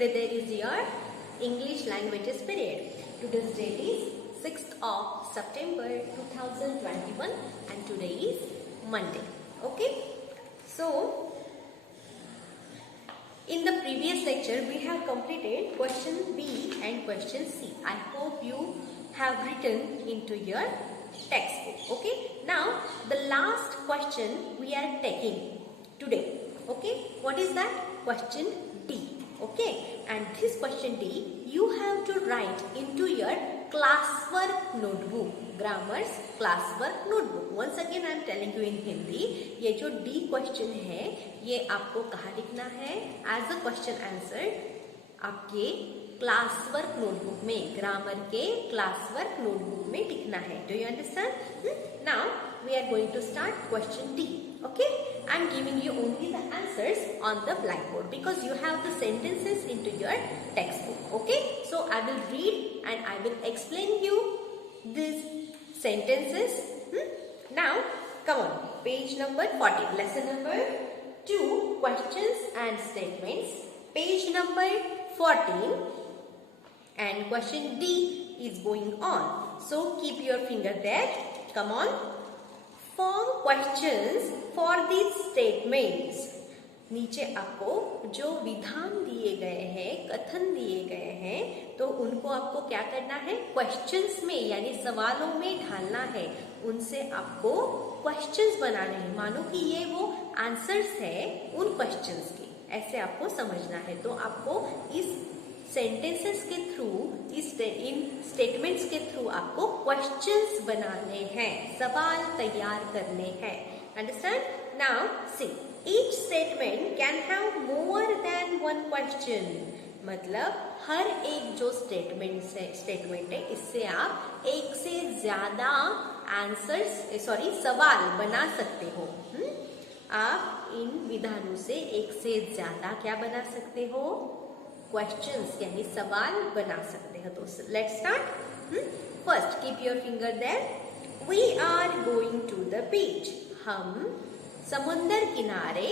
Today there is your English languages period. Today's date is 6th of September 2021 and today is Monday. Okay. So in the previous lecture we have completed question B and question C. I hope you have written into your textbook. Okay. Now the last question we are taking today. Okay. What is that? Question D. Okay. And this question D you have to write into your classwork notebook. Grammar's classwork notebook. Once again I am telling you in Hindi. ये जो D question है ये आपको कहाँ लिखना है? As a question answer आपके classwork notebook में, ग्रामर के क्लासवर्क नोटबुक में लिखना है. Do you understand? Now we are going to start question D. Okay, I am giving you only the answers on the black board because you have the sentences into your text book. Okay, so I will read and I will explain you this sentences. Now come on, page number 40, lesson number 2, questions and statements, page number 14, and question D is going on. So keep your finger there. Come on, form questions for these statements. नीचे आपको जो विधान दिए गए हैं, कथन दिए गए हैं, तो उनको आपको क्या करना है? क्वेश्चंस में यानी सवालों में ढालना है. उनसे आपको क्वेश्चंस बनाने हैं. मानो कि ये वो आंसर्स है उन क्वेश्चंस के. ऐसे आपको समझना है. तो आपको इस सेंटेंसेस के थ्रू, इन स्टेटमेंट्स के थ्रू आपको क्वेश्चंस बनाने हैं, सवाल तैयार करने हैं. Understand? Now see, each statement can have more than one question. मतलब हर एक जो स्टेटमेंट है इससे आप एक से ज्यादा आंसर्स सवाल बना सकते हो. आप इन विधानों से एक से ज्यादा क्या बना सकते हो? क्वेश्चंस यानी सवाल बना सकते हो. तो let's start. First, keep your finger there. We are going to the beach. हम समुंदर किनारे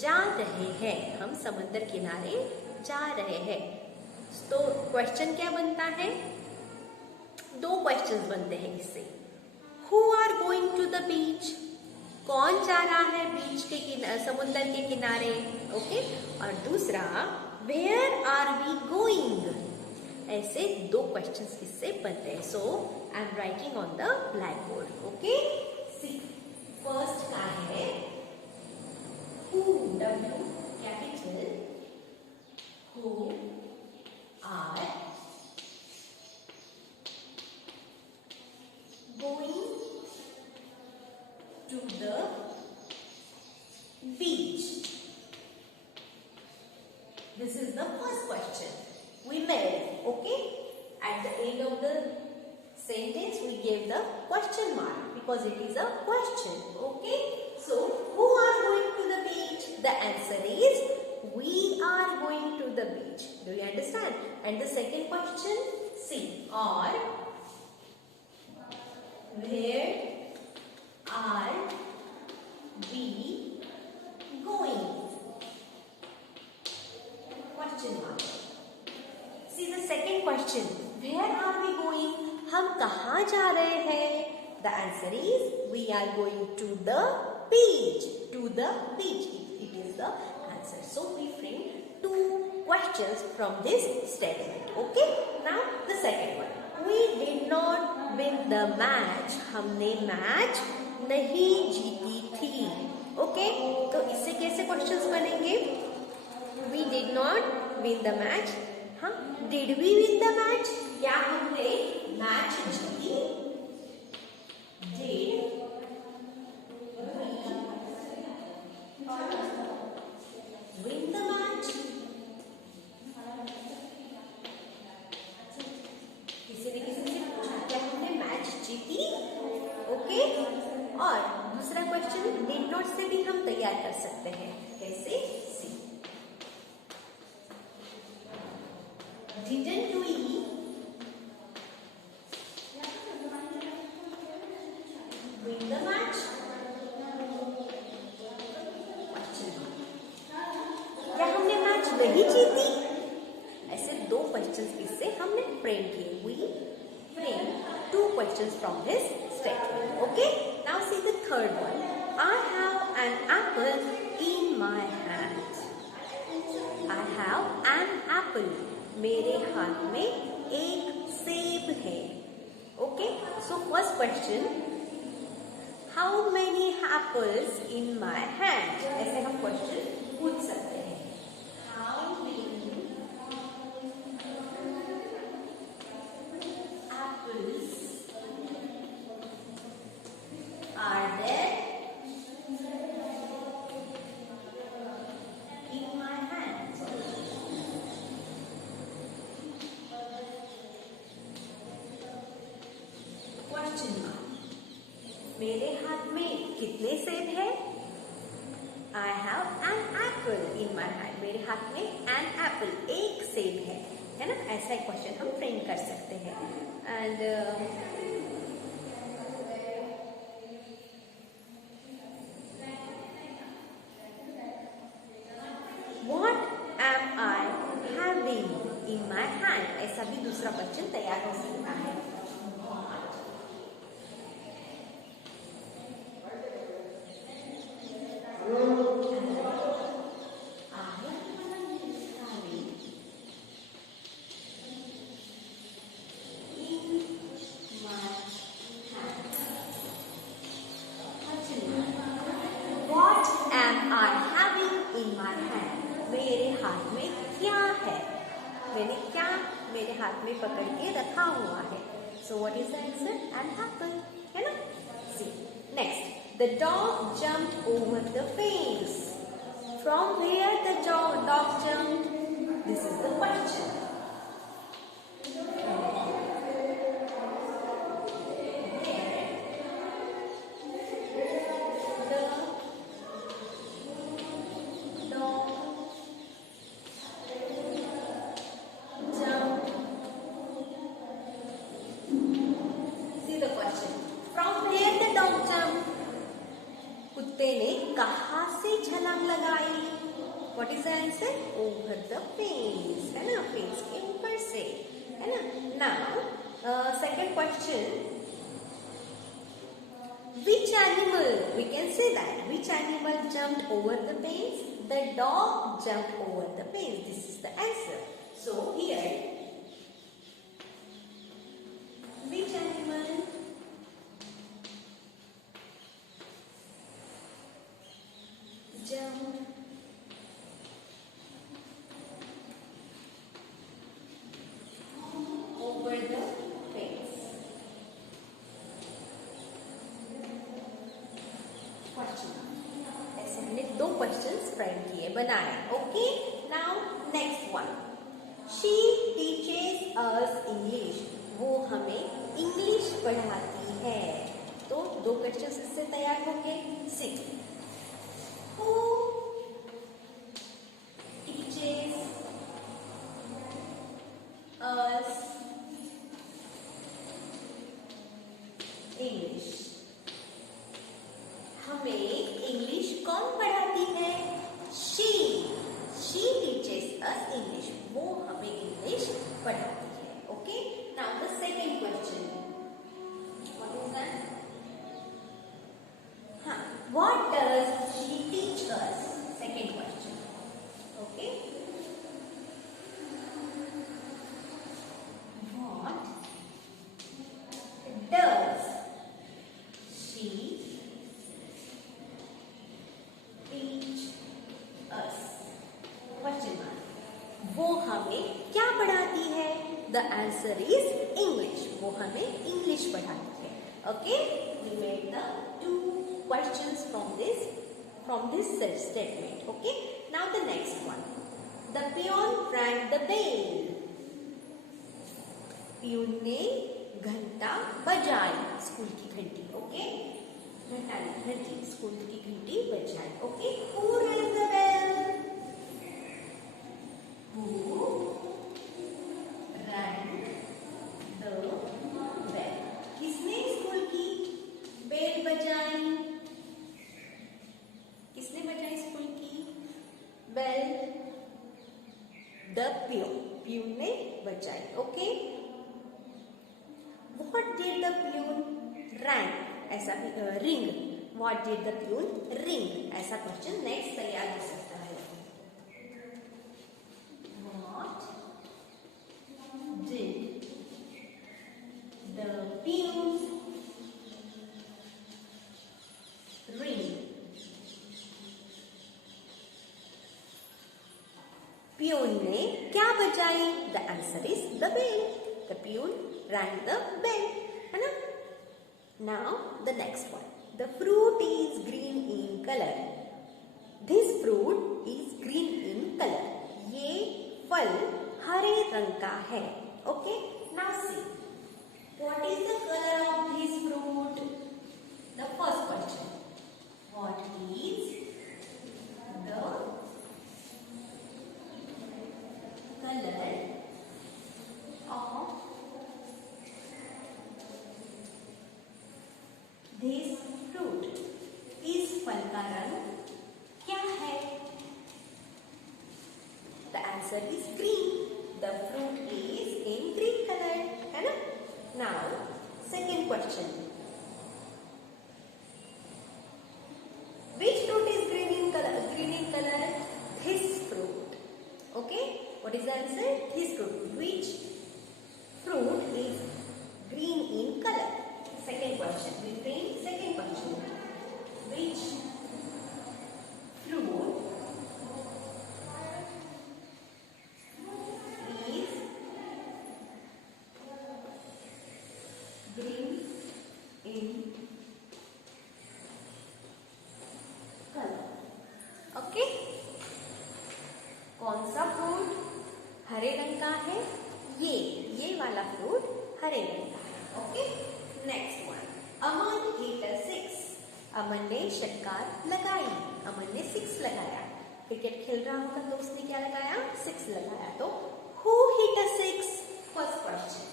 जा रहे हैं. हम समुंदर किनारे जा रहे हैं. तो क्वेश्चन क्या बनता है? दो क्वेश्चंस बनते हैं इससे. Who are going to the beach? कौन जा रहा है बीच के समुंदर के किनारे? ओके. और दूसरा, वेयर आर वी गोइंग? ऐसे दो क्वेश्चंस इससे बनते हैं. So I am writing on the black board. Okay. See, first का है who, W capital, who are going to the beach? This is the first question we made. Okay, at the end of the sentence we gave the question mark because it is a question. Okay, so who are going to the beach? The answer is we are going to the beach. Do you understand? And the second question, C, or where are we going? Question mark. See the second question, where are we going? हम कहाँ जा रहे हैं? The answer is we are going to the beach. To the beach. It is the answer. So we frame two questions from this statement. Okay. Now the second one. We did not win the match. हमने match नहीं जीती थी. Okay. तो इससे कैसे questions बनेंगे? We did not win the match. हाँ, did we win the match? क्या हमने मैच जीती? Did win the match? किसी ने किसी से पूछा क्या हमने मैच जीती? ओके. और दूसरा क्वेश्चन डिड नॉट से भी हम तैयार कर सकते हैं. कैसे? See, didn't we win the match? क्या हमने मैच नहीं जीती? frame किए. We frame 2 questions from this statement. Okay. Now see the third one. I have an apple in my hand. I have an apple. मेरे हाथ में एक सेब है. Okay. So first question. How many apples in my hand? ऐसे हम question पूछ सकते हैं. How many apples are there in my hand? Question mark. मेरे हाथ में कितने सेब है? I have an apple in my hand. मेरे हाथ में an apple, एक सेब है ना? ऐसा एक क्वेश्चन हम फ्रेम कर सकते हैं. And what am I having in my hand? ऐसा भी दूसरा क्वेश्चन तैयार हो सकता है. मेरे हाथ में क्या है? मैंने क्या मेरे हाथ में पकड़ के रखा हुआ है? So what is the answer? An apple, है ना? See next. The dog jumped over the fence. From where the dog jumped? This is the question. कुत्ते ने कहाँ से छलांग लगाई? What is the answer? Over the fence, है ना? फेंस के ऊपर से, है ना? Now, second question. Which animal? We can say that. Which animal jumped over the fence? The dog jumped over the fence. This is the answer. So here, which animal jumped over the fence? Question. ऐसे हमने 2 questions frame किए, बनाए. Okay. Now next one. She teaches us English. वो हमें English पढ़ाती है. तो 2 questions इससे तैयार होंगे. See. Who teaches us English? हमें इंग्लिश कौन पढ़ाती है? She teaches us English. वो हमें इंग्लिश पढ़ाती है. Okay. Now the second question. What is that? What does she teach us? Second question. Okay. What does she teach us? Question mark. वो हमें क्या पढ़ाती है? The answer is English. वो हमें इंग्लिश पढ़ाती है. Okay. We made the 2 questions from this statement. Okay. Now the next one. The peon rang the bell. Peon ने घंटा बजाई. स्कूल की घंटी. Okay. घंटी स्कूल की घंटी बजाई. Okay. Who rang the bell? Who rang the bell? किसने स्कूल की बेल बजाई? किसने बजाई स्कूल की बेल? The peon. पियून ने बजाई. ओके. the peon rang? ऐसा भी ring. What did the peon ring? ऐसा क्वेश्चन नेक्स्ट तैयार हो सकता है. What did the peon ring? Peon ने क्या बजाई? The answer is the bell. The peon rang the bell. है ना? Now the next one. The fruit is green in color. This fruit is green in color. ये फल हरे रंग का है. Okay? Now see. What is the color of this fruit? The first question. What is the color of this fruit? इस फल का रंग क्या है? The answer is green. The fruit is in green color. है ना? Now, second question. Which fruit is green in color? Green in color. This fruit. Okay. What is the answer? This fruit. Which fruit is green in color? Second question. Refrain. Second question. Which fruit is green in color? Okay. कौन सा fruit हरे रंग का है? ये वाला fruit हरे रंग का है. Okay. Next one. Aman hit a six. अमन ने षटकार लगाई. अमन ने 6 लगाया. क्रिकेट खेल रहा होगा तो उसने क्या लगाया? 6 लगाया. तो who hit a six? First question.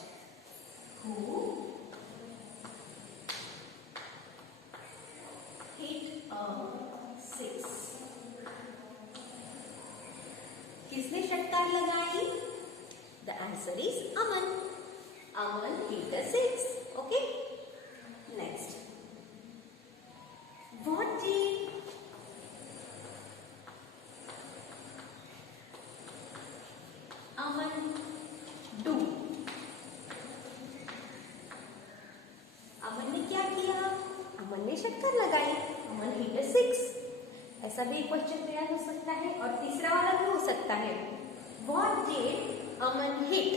Who hit a six? किसने षटकार लगाई? The answer is Aman. Aman hit a 6. Okay. Next. What did Aman do? अमन ने क्या किया? अमन ने षटकार लगाई. अमन hit a 6. ऐसा भी क्वेश्चन तैयार हो सकता है. और तीसरा वाला भी हो सकता है. What did Aman hit?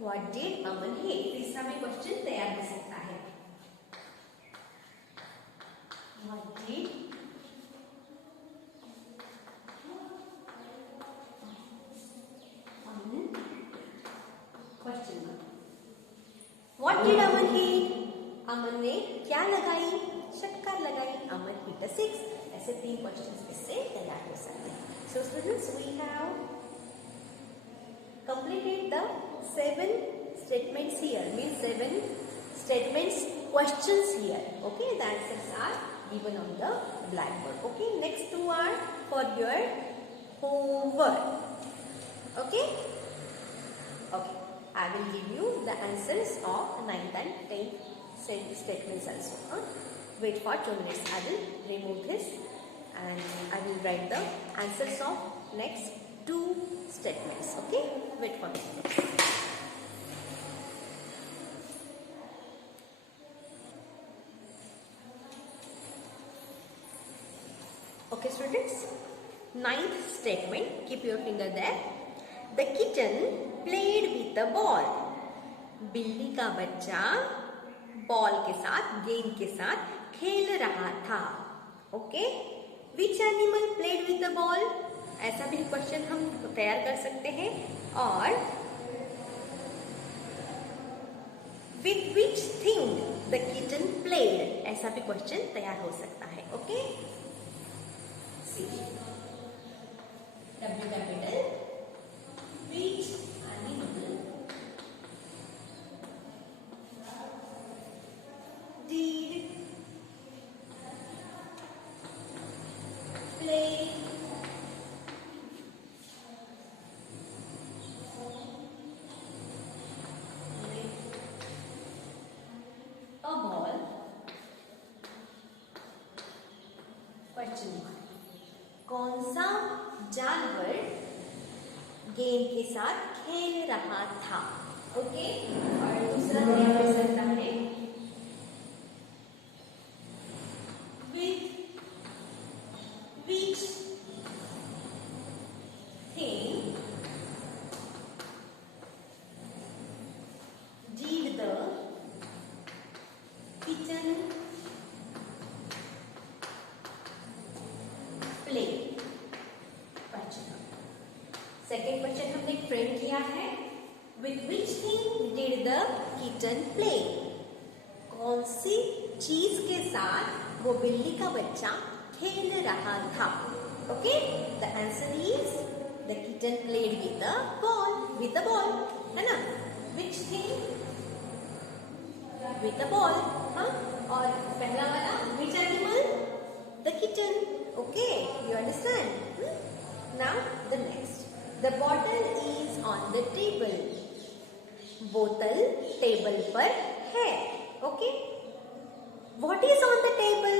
What did Aman hit? तीसरा में क्वेश्चन तैयार हो सकता है. What did Aman? Question mark. What did Aman hit? अमन ने क्या लगाई? षटकार लगाई. अमन hit a 6. ऐसे 3 क्वेश्चंस इससे तैयार हो सकते हैं. So students, we have completed the 7 statements here. Means 7 statements questions here. Okay, the answers are given on the blackboard. Okay, next 2 are for your homework. Okay. Okay, I will give you the answers of 9th and 10th statements also. Wait for 2 minutes. I will remove this and I will write the answers of next 2 statements. Okay, wait for 2 minutes. Okay students, 9th statement, keep your finger there. The kitten played with the ball. बिल्ली का बच्चा ball के साथ, गेंद के साथ खेल रहा था. Okay. Which animal played with the ball? ऐसा भी क्वेश्चन हम तैयार कर सकते हैं. और with which thing the kitten played? ऐसा भी क्वेश्चन तैयार हो सकता है. Okay. W capital. Which animal did play कौन सा जानवर गेंद के साथ खेल रहा था? ओके, और दूसरा क्या हो सकता है? Which thing did the kitten play? Second question हमने फ्रेम किया है, with which thing did the kitten play? कौन सी चीज के साथ वो बिल्ली का बच्चा खेल रहा था? Okay, the answer is the kitten played with the ball, है ना? Which thing? With the ball. हाँ, और पहला वाला which animal? The kitten. Okay, you understand? Now the next, the bottle is on the table. बोतल table पर है। Okay, what is on the table?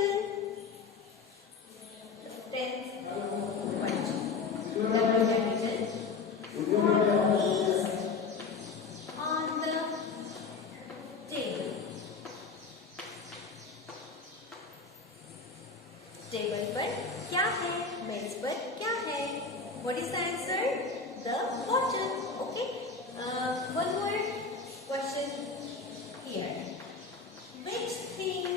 Table पर क्या है? मेज पर क्या है? What is the answer? The bottle. Okay, one more question here, which thing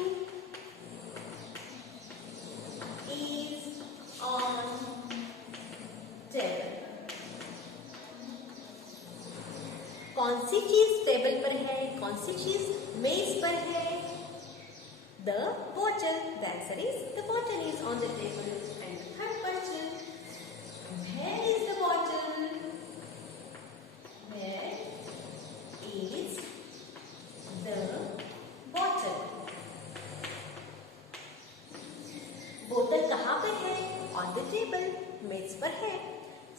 is on table? कौन सी चीज टेबल पर है? कौन सी चीज मेज पर है? The bottle. The answer is the bottle is on the table. And the third question, where is the bottle? Where is the bottle? बोतल कहाँ पर है? On the table. मेज पर है.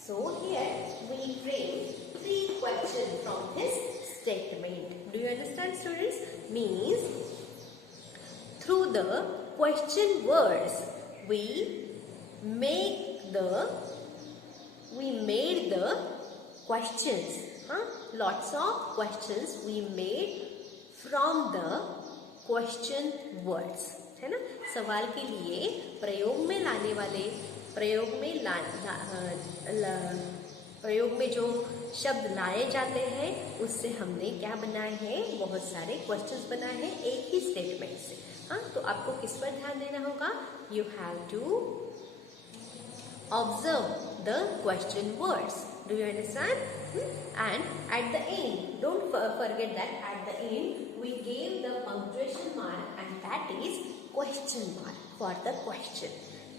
So here we frame 3 questions from this statement. Do you understand, students? Means through the question words we made the questions. Lots of questions we made from the question words, है ना? सवाल के लिए प्रयोग में लाने वाले प्रयोग में जो शब्द लाए जाते हैं उससे हमने क्या बनाए हैं? बहुत सारे क्वेश्चंस बनाए हैं एक ही स्टेटमेंट से। हाँ, तो आपको किस पर ध्यान देना होगा? You have to observe the question words. Do you understand? And at the end, don't forget that at the end we gave the punctuation mark and that is question mark for the question.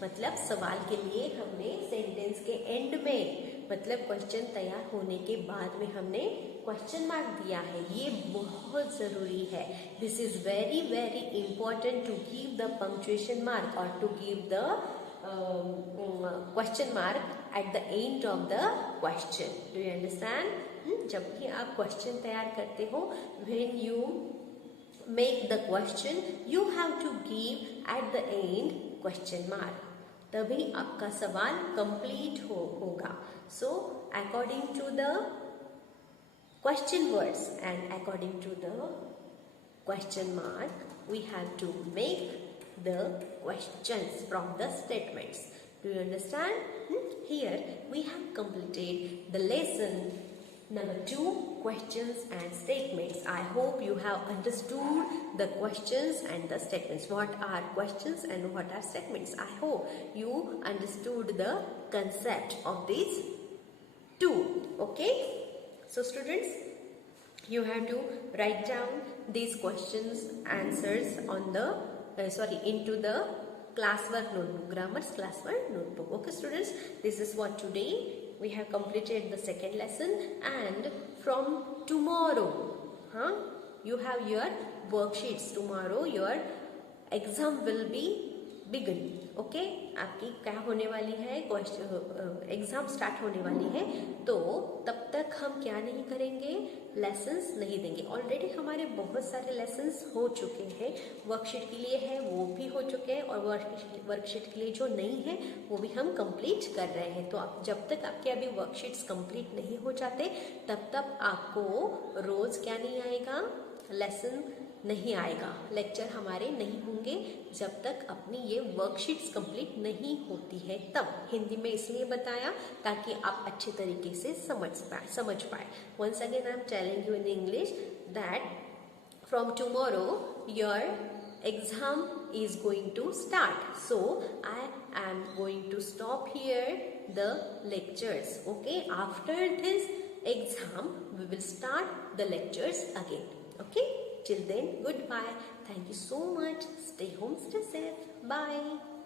मतलब सवाल के लिए हमने sentence के and में, मतलब question तैयार होने के बाद में हमने क्वेश्चन मार्क दिया है. ये बहुत जरूरी है. This is very very important to give the punctuation mark और to give the question mark at the end of the question. Do you understand? जब भी आप क्वेश्चन तैयार करते हो, when you make the question you have to give at the end question mark. तभी आपका सवाल कंप्लीट होगा. So according to the question words and according to the question mark we have to make the questions from the statements. Do you understand? Here we have completed the lesson number 2, questions and statements. I hope you have understood the questions and the statements. What are questions and what are statements? I hope you understood the concept of these two. Okay? So students, you have to write down these questions answers on the into the classwork notebook, grammar's classwork notebook. Okay students, this is what today we have completed the second lesson, and from tomorrow you have your worksheets. Tomorrow your exam will be begin. Okay आपकी क्या होने वाली है, exam start होने वाली है, तो तब तक हम क्या नहीं करेंगे, लेसन्स नहीं देंगे। ऑलरेडी हमारे बहुत सारे लेसन्स हो चुके हैं, वर्कशीट के लिए है वो भी हो चुके हैं, और वर्कशीट के लिए जो नहीं है वो भी हम कंप्लीट कर रहे हैं। तो आप जब तक आपके अभी वर्कशीट्स कंप्लीट नहीं हो जाते तब तक आपको रोज क्या नहीं आएगा, लेसन नहीं आएगा, लेक्चर हमारे नहीं होंगे जब तक अपनी ये वर्कशीट्स कंप्लीट नहीं होती है। तब हिंदी में इसलिए बताया ताकि आप अच्छे तरीके से समझ पाए। Once again I am telling you in English that from tomorrow your exam is going to start, so I am going to stop here the lectures. Okay, after this exam we will start the lectures again. Okay, till then goodbye, thank you so much, stay home, stay safe, bye.